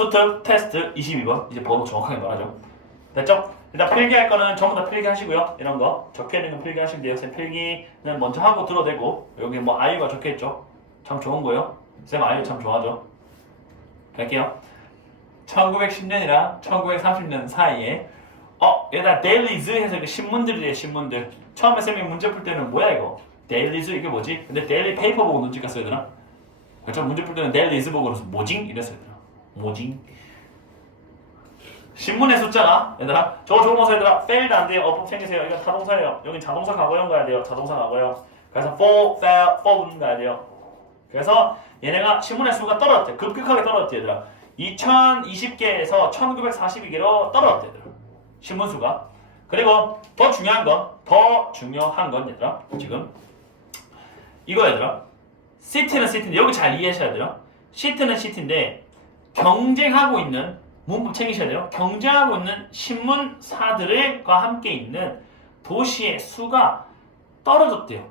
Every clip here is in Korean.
수트 테스트 22번 이제 번호 정확하게 말하죠. 됐죠? 일단 필기할 거는 전부 다 필기하시고요. 이런 거 적혀 있는 거 필기하시면 돼요. 쌤 필기는 먼저 하고 들어도 되고 여기 뭐 아이유가 적혀 있죠. 참 좋은 거예요. 쌤 아이유 참 좋아하죠. 갈게요. 1910년이랑 1930년 사이에 어 얘다 데일리즈 해서 그 신문들이래 신문들 처음에 쌤이 문제 풀 때는 뭐야 이거 데일리즈 이게 뭐지? 근데 데일리 페이퍼 보고 눈치 깠어야 되나? 그렇죠 문제 풀 때는 데일리즈 보고 그래서 뭐징? 이랬어야 되나? 뭐징? 신문의 숫자가 얘들아? 저거 적어보세요 얘들아. failed 안 돼요. 어법 챙기세요. 이건 타동사예요. 여긴 자동사 과거형 가야 돼요. 자동사 과거형. 그래서 for, fail, for은 가야 돼요. 그래서 얘네가 신문의 수가 떨어졌대. 급격하게 떨어졌대 얘들아. 2020개에서 1942개로 떨어졌대 얘들아. 신문 수가. 그리고 더 중요한 건 더 중요한 건 얘들아. 지금. 이거 얘들아. 시티는 시티인데 여기 잘 이해하셔야 돼요. 시티는 시티인데 경쟁하고 있는 문법 챙기셔야 돼요. 경쟁하고 있는 신문사들과 함께 있는 도시의 수가 떨어졌대요.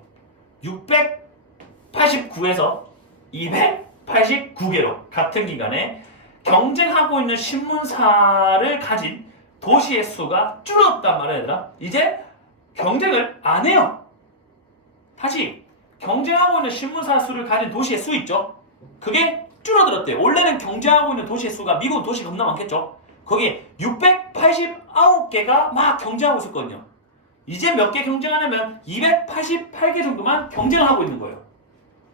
689에서 289개로 같은 기간에 경쟁하고 있는 신문사를 가진 도시의 수가 줄었단 말이야 얘들아. 이제 경쟁을 안 해요. 다시 경쟁하고 있는 신문사 수를 가진 도시의 수 있죠? 그게 줄어들었대요 원래는 경쟁하고 있는 도시의 수가 미국 도시 겁나 많겠죠 거기 689개가 막 경쟁하고 있었거든요 이제 몇 개 경쟁하냐면 288개 정도만 경쟁을 하고 있는 거예요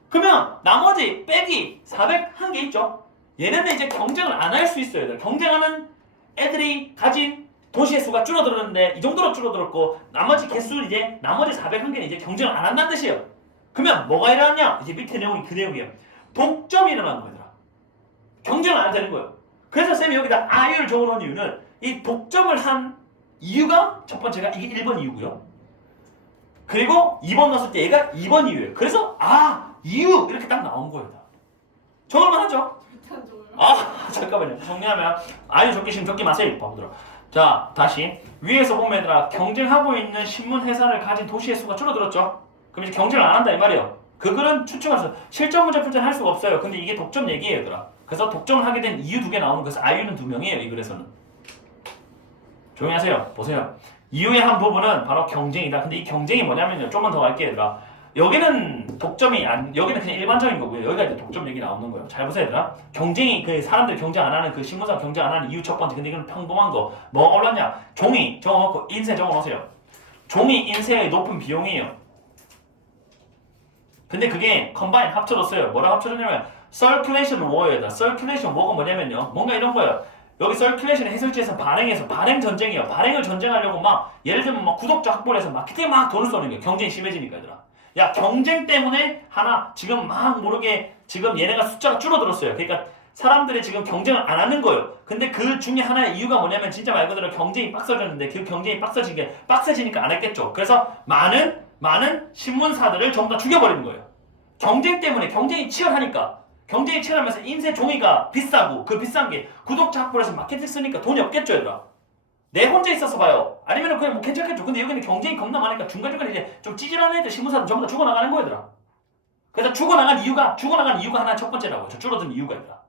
그러면 나머지 빼기 401개 있죠 얘네는 이제 경쟁을 안 할 수 있어요 얘들. 경쟁하는 애들이 가진 도시의 수가 줄어들었는데 이 정도로 줄어들었고 나머지 개수는 이제 나머지 401개는 이제 경쟁을 안 한다는 뜻이에요. 그러면 뭐가 일어났냐? 이제 밑에 내용이 그 내용이에요. 독점이 일어난 거더라. 경쟁을 안 되는 거예요. 그래서 쌤이 여기다 아이를 적어놓은 이유는 이 독점을 한 이유가 첫 번째가 이게 1번 이유고요. 그리고 2번 넣었을 때 얘가 2번 이유예요. 그래서 아 이유 이렇게 딱 나온 거예요. 적을만 하죠? 아 잠깐만요 정리하면 아유 적기 싫으면 적기 마세요 바보들아 자 다시 위에서 보면 얘들아 경쟁하고 있는 신문 회사를 가진 도시의 수가 줄어들었죠 그럼 이제 경쟁을 안 한다 이 말이에요 그거는 추측해서 실전 문제 풀 때는 할 수가 없어요 근데 이게 독점 얘기예요 얘들아 그래서 독점을 하게 된 이유 두 개 나오는 것은 아이유는 두 명이에요 이 글에서는 조용히 하세요 보세요 이유의 한 부분은 바로 경쟁이다 근데 이 경쟁이 뭐냐면요 좀만 더 갈게요 얘들아 여기는 독점이 안 여기는 그냥 일반적인 거고요. 여기가 이제 독점 얘기 나오는 거예요. 잘 보세요, 얘들아. 경쟁이 그 사람들 경쟁 안 하는 그 신문사 경쟁 안 하는 이유 첫 번째. 근데 이건 평범한 거. 뭐가 올랐냐? 종이 적어놓고 인쇄 적어놓으세요. 종이 인쇄의 높은 비용이에요. 근데 그게 컴바인 합쳐졌어요. 뭐라 합쳐졌냐면 circulation war에다. circulation war가 뭐냐면요. 뭔가 이런 거예요. 여기 circulation 해설지에서 반행해서 반행 전쟁이에요. 반행을 전쟁하려고 막 예를 들면 막 구독자 확보를 해서 마케팅 막 돈을 쏘는 거예요. 경쟁이 심해지니까 얘들아. 야 경쟁 때문에 하나 지금 막 모르게 지금 얘네가 숫자가 줄어들었어요. 그러니까 사람들이 지금 경쟁을 안 하는 거예요. 근데 그 중에 하나의 이유가 뭐냐면 진짜 말 그대로 경쟁이 빡세졌는데 그 경쟁이 빡세진 게 빡세지니까 안 했겠죠. 그래서 많은 많은 신문사들을 전부 다 죽여버리는 거예요. 경쟁 때문에 경쟁이 치열하니까 경쟁이 치열하면서 인쇄 종이가 비싸고 그 비싼 게 구독자 해서 마케팅 쓰니까 돈이 없겠죠, 얘들아. 내 혼자 있어서 봐요. 아니면 그냥 뭐 괜찮겠죠. 근데 여기는 경쟁이 겁나 많으니까 중간중간에 이제 좀 찌질한 애들 신문사는 전부 다 죽어나가는 거얘들아. 그래서 죽어나간 이유가 죽어나간 이유가 하나 첫 번째라고. 저 줄어든 이유가 있더라.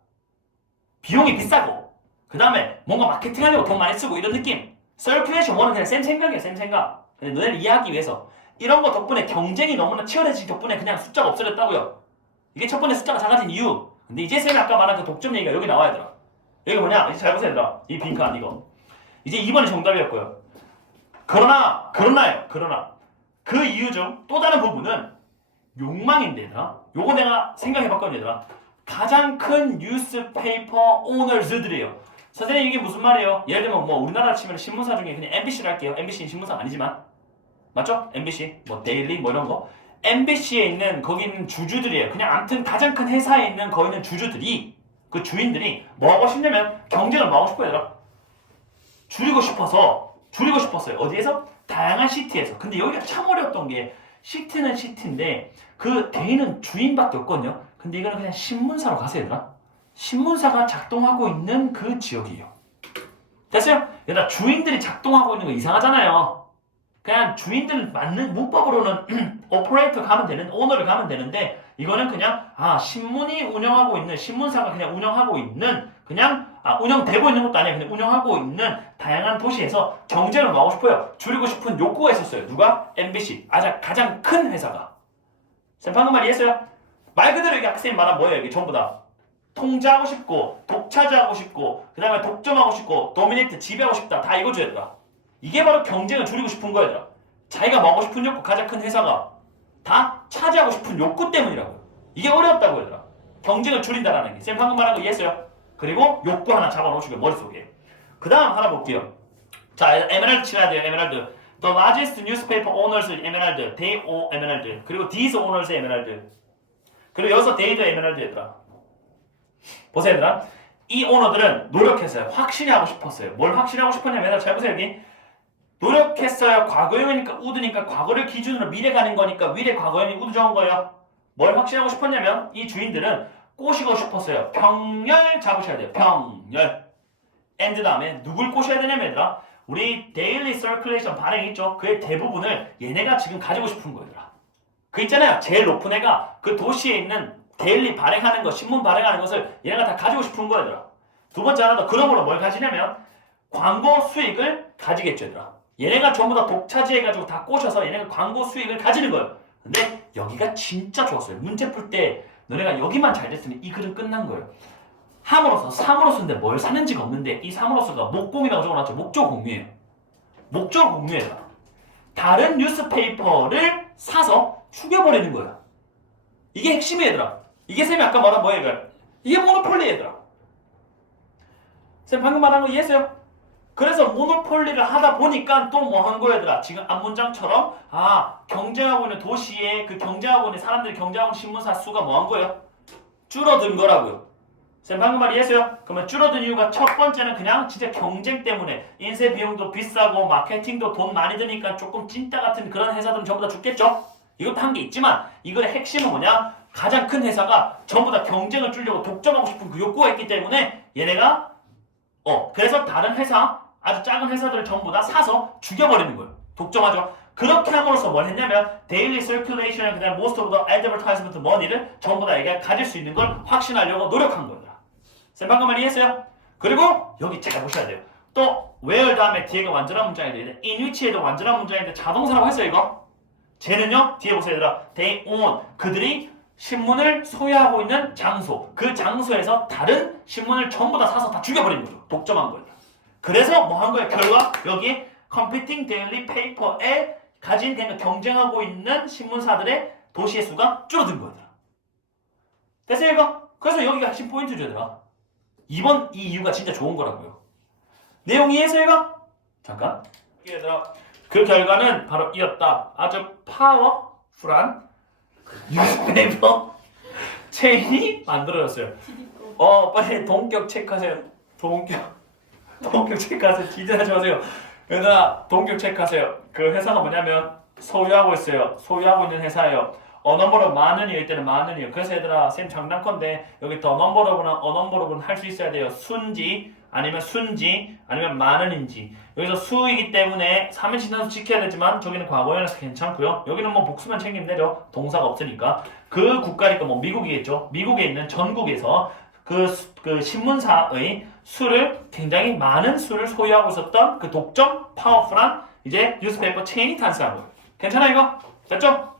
비용이 비싸고 그 다음에 뭔가 마케팅하려고 돈 많이 쓰고 이런 느낌. 서큘레이션 원은 그냥 쌤 생각이야 쌤 생각. 근데 너네를 이해하기 위해서 이런 거 덕분에 경쟁이 너무나 치열해진 덕분에 그냥 숫자가 없어졌다고요. 이게 첫 번째 숫자가 작아진 이유. 근데 이제 쌤이 아까 말한 그 독점 얘기가 여기 나와야 되라. 여기 뭐냐? 이제 잘 보세요 얘들아. 이 빈칸 이거. 이제 2번이 정답이었고요. 그러나, 그러나요. 그러나. 그 이유 중 또 다른 부분은 욕망인데, 얘들아. 요거 내가 생각해봤거든요, 얘들아. 가장 큰 뉴스페이퍼 오너즈들이에요. 선생님 이게 무슨 말이에요? 예를 들면 뭐 우리나라 치면 신문사 중에 그냥 MBC를 할게요. MBC는 신문사 아니지만. 맞죠? MBC, 뭐 데일리 뭐 이런 거. MBC에 있는 거기 있는 주주들이에요. 그냥 아무튼 가장 큰 회사에 있는 거기 있는 주주들이 그 주인들이 뭐 하고 싶냐면 경쟁을 뭐 하고 싶어요, 얘들아. 줄이고 싶어서 줄이고 싶었어요. 어디에서? 다양한 시티에서. 근데 여기가 참 어려웠던 게 시티는 시티인데 그 대인은 주인밖에 없거든요. 근데 이거는 그냥 신문사로 가세요, 얘들아. 신문사가 작동하고 있는 그 지역이에요. 됐어요? 얘들아 주인들이 작동하고 있는 거 이상하잖아요. 그냥 주인들 맞는 문법으로는 오퍼레이터 가면 되는 오너를 가면 되는데 이거는 그냥 아 신문이 운영하고 있는 신문사가 그냥 운영하고 있는 그냥 아 운영되고 있는 것도 아니야 그냥 운영하고 있는 다양한 도시에서 경쟁을 하고 싶어요. 줄이고 싶은 욕구가 있었어요. 누가? MBC 아자 가장 큰 회사가. 쌤 방금 말 이해했어요? 말 그대로 이게 학생이 말한 뭐예요? 이게 전부 다. 통제하고 싶고 독차지하고 싶고 그 다음에 독점하고 싶고 도미네이트 지배하고 싶다. 다 이거죠 얘들아 이게 바로 경쟁을 줄이고 싶은 거야 얘들아 자기가 먹고 싶은 욕구 가장 큰 회사가 다 차지하고 싶은 욕구 때문이라고요 이게 어렵다고 얘들아 경쟁을 줄인다라는 게. 쌤 방금 말한 거 이해했어요? 그리고 욕구 하나 잡아놓으시고 머릿속에. 그 다음 하나 볼게요. 자 에메랄드 치러야 돼요 에메랄드. The largest newspaper owners 에메랄드. They own 에메랄드. 그리고 these owners 에메랄드. 그리고 여기서 they도 에메랄드 얘들아. 보세요 얘들아. 이 오너들은 노력했어요 확실히 하고 싶었어요. 뭘 확실히 하고 싶었냐면 잘 보세요 여기 노력했어요 과거형이니까 우드니까 과거를 기준으로 미래 가는 거니까 미래 과거형이 우드 적은 거예요. 뭘 확실히 하고 싶었냐면 이 주인들은 꼬시고 싶었어요. 평열 잡으셔야 돼요. 평열 엔드 다음에 누굴 꼬셔야 되냐면 얘들아 우리 데일리 서큘레이션 발행 있죠. 그의 대부분을 얘네가 지금 가지고 싶은 거얘들아. 그 있잖아요. 제일 높은 애가 그 도시에 있는 데일리 발행하는 거 신문 발행하는 것을 얘네가 다 가지고 싶은 거얘들아. 두 번째 하나 더. 그러므로 뭘 가지냐면 광고 수익을 가지겠죠 얘들아 얘네가 전부 다 독차지해가지고 다 꼬셔서 얘네가 광고 수익을 가지는 거예요. 근데 여기가 진짜 좋았어요. 문제 풀 때 너네가 여기만 잘 됐으면 이 글은 끝난 거예요. 함으로써 삼으로서인데 뭘 사는지가 없는데 이 삼으로서가 목공이라고 적어놨죠. 목적 공유예요. 목적 공유예요. 다른 뉴스페이퍼를 사서 죽여버리는 거야 이게 핵심이 얘들아. 이게 쌤이 아까 말한 이거 이게 모노폴리 얘들아. 쌤 방금 말한 거 이해했어요? 그래서 모노폴리를 하다 보니까 또 뭐 한 거야 얘들아 지금 앞문장처럼 아 경쟁하고 있는 도시에 그 경쟁하고 있는 사람들이 경쟁하고 있는 신문사 수가 뭐 한 거예요? 줄어든 거라고요 쌤 방금 말 이해했어요? 그러면 줄어든 이유가 첫 번째는 그냥 진짜 경쟁 때문에 인쇄 비용도 비싸고 마케팅도 돈 많이 드니까 조금 찐따 같은 그런 회사들은 전부 다 죽겠죠? 이것도 한 게 있지만 이거의 핵심은 뭐냐? 가장 큰 회사가 전부 다 경쟁을 줄려고 독점하고 싶은 그 욕구가 있기 때문에 얘네가 어 그래서 다른 회사 아주 작은 회사들을 전부 다 사서 죽여버리는 거예요. 독점하죠. 그렇게 함으로써 뭘 했냐면 데일리 서큘레이션 그다음 most of the advertisement money를 전부 다 얘가 가질 수 있는 걸 확신하려고 노력한 거예요. 쌤 방금 말 이해했어요? 그리고 여기 잘 보셔야 돼요. 또 where 다음에 뒤에가 완전한 문장이 in which에도 완전한 문장인데 자동사라고 했어요 이거. 쟤는요 뒤에 보세요 얘들아. they own 그들이 신문을 소유하고 있는 장소 그 장소에서 다른 신문을 전부 다 사서 다 죽여버리는 거죠. 독점한 거예요. 그래서 뭐 한 거예요? 결과 여기에 competing daily paper에 가진 그러니까 경쟁하고 있는 신문사들의 도시의 수가 줄어든 거예요. 됐어요 이거? 그래서 여기가 핵심 포인트죠 얘들아. 이번 이 이유가 진짜 좋은 거라고요. 내용 이해해서 이거? 잠깐. 얘들아 그 결과는 바로 이었다. 아주 파워풀한 뉴스페이퍼 체인이 만들어졌어요. 어 빨리 동격 체크하세요. 동격 동격 체크하세요. 기대하지 마세요. 얘들아 동격 체크하세요. 그 회사가 뭐냐면 소유하고 있어요. 소유하고 있는 회사예요. 어넘버로 만원이에요. 이때는 만원이에요. 그래서 얘들아 쌤 장난컨대 여기 더 넘버로브나 어넘버로브는 할 수 있어야 돼요. 순지 아니면 순지 아니면 만원인지 여기서 수이기 때문에 3인칭 단수 지켜야 되지만 저기는 과거형이라서 괜찮고요. 여기는 뭐 복수만 챙기면 되죠. 동사가 없으니까 그 국가니까 뭐 미국이겠죠. 미국에 있는 전국에서 그, 수- 그 신문사의 수를 굉장히 많은 수를 소유하고 있었던 그 독점 파워풀한 이제 뉴스페이퍼 체인이 탄생한 거예요. 괜찮아 이거? 됐죠?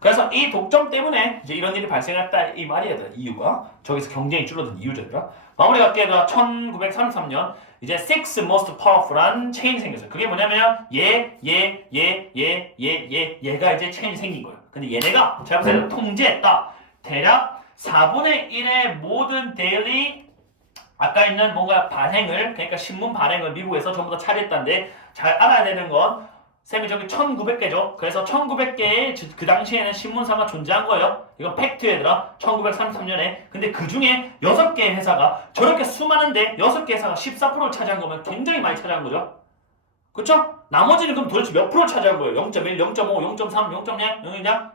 그래서 이 독점 때문에 이제 이런 일이 발생했다 이 말이야 이유가 저기서 경쟁이 줄어든 이유죠 얘들아 마무리 갈게요 얘들아 1933년 이제 six most powerful한 체인이 생겼어요. 그게 뭐냐면 얘, 얘, 얘, 얘, 얘, 얘, 얘가 이제 체인이 생긴 거예요. 근데 얘네가 잘 보세요. 통제했다. 대략 4분의 1의 모든 데일리 아까 있는 뭔가 발행을 그러니까 신문 발행을 미국에서 전부 다 차지했다는데 잘 알아야 되는 건 쌤이 저기 1900개죠. 그래서 1900개의 그 당시에는 신문사가 존재한 거예요. 이건 팩트얘들아. 1933년에. 근데 그 중에 6개의 회사가 저렇게 수많은데 6개 회사가 14%를 차지한 거면 굉장히 많이 차지한 거죠. 그쵸? 나머지는 그럼 도대체 몇 프로를 차지한 거예요? 0.1, 0.5, 0.3, 0.0, 0이냐?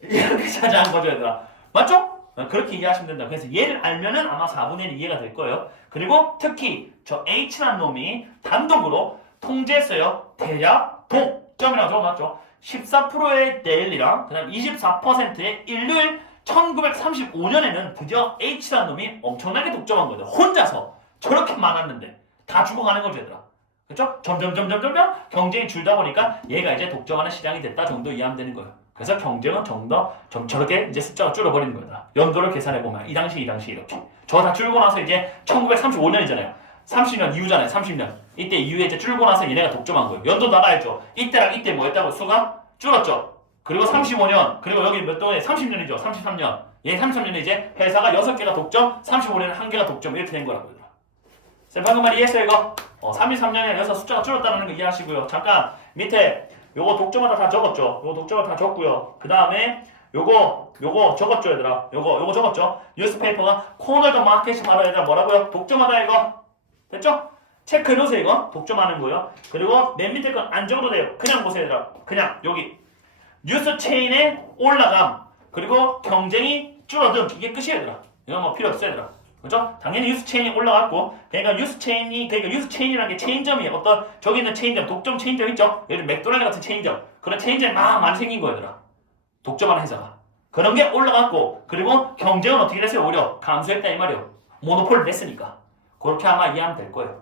이렇게 차지한 거죠, 얘들아. 맞죠? 어, 그렇게 이해하시면 된다. 그래서 얘를 알면은 아마 4분의 1 이해가 될 거예요. 그리고 특히 저 H라는 놈이 단독으로 통제했어요. 대략 독점이라고 적어놨죠. 14%의 데일리랑 그다음 24%의 일요일 1935년에는 드디어 H라는 놈이 엄청나게 독점한 거죠. 혼자서 저렇게 많았는데 다 죽어가는 거죠, 얘들아. 그렇죠? 점점 점점 점점 경쟁이 줄다 보니까 얘가 이제 독점하는 시장이 됐다 정도 이해하면 되는 거예요. 그래서 경쟁은 좀더 좀 저렇게 이제 숫자가 줄어버리는 거다. 연도를 계산해 보면 이 당시 이 당시 이렇게. 저 다 줄고 나서 이제 1935년이잖아요. 30년 이후잖아요. 30년. 이때 이후에 이제 줄고 나서 얘네가 독점한 거예요. 연도 나가야죠. 이때랑 이때 뭐였다고 수가 줄었죠. 그리고 35년, 그리고 여기 몇 도에 30년이죠. 33년. 얘 33년에 이제 회사가 6개가 독점, 35년에 1개가 독점 이렇게 된 거라고요. 쌤 방금 말 이해했어요 이거? 어, 33년에 여기서 숫자가 줄었다는 거 이해하시고요. 잠깐 밑에 요거 독점하다 다 적었죠. 요거 독점하다 다 적고요. 그 다음에 요거 요거 적었죠 얘들아. 요거 요거 적었죠. 뉴스페이퍼가 코너 더 마켓이 바로 얘들아 뭐라고요? 독점하다 이거 됐죠? 체크해 놓으세요 이거 독점하는 거요. 그리고 맨 밑에 건 안 적어도 돼요. 그냥 보세요 얘들아. 그냥 여기 뉴스 체인에 올라감 그리고 경쟁이 줄어든 이게 끝이에요 얘들아. 이건 뭐 필요 없어요 얘들아. 그죠? 당연히 뉴스 체인이 올라갔고 그러니까 뉴스 체인이 그러니까 뉴스 체인이라는 게 체인점이에요. 어떤 저기 있는 체인점, 독점 체인점 있죠? 예를 들어 맥도날드 같은 체인점 그런 체인점이 막 많이 생긴 거예요 얘들아. 독점하는 회사가 그런 게 올라갔고 그리고 경쟁은 어떻게 됐어요? 오히려 감소했다 이 말이에요. 모노폴을 냈으니까 그렇게 아마 이해하면 될 거예요.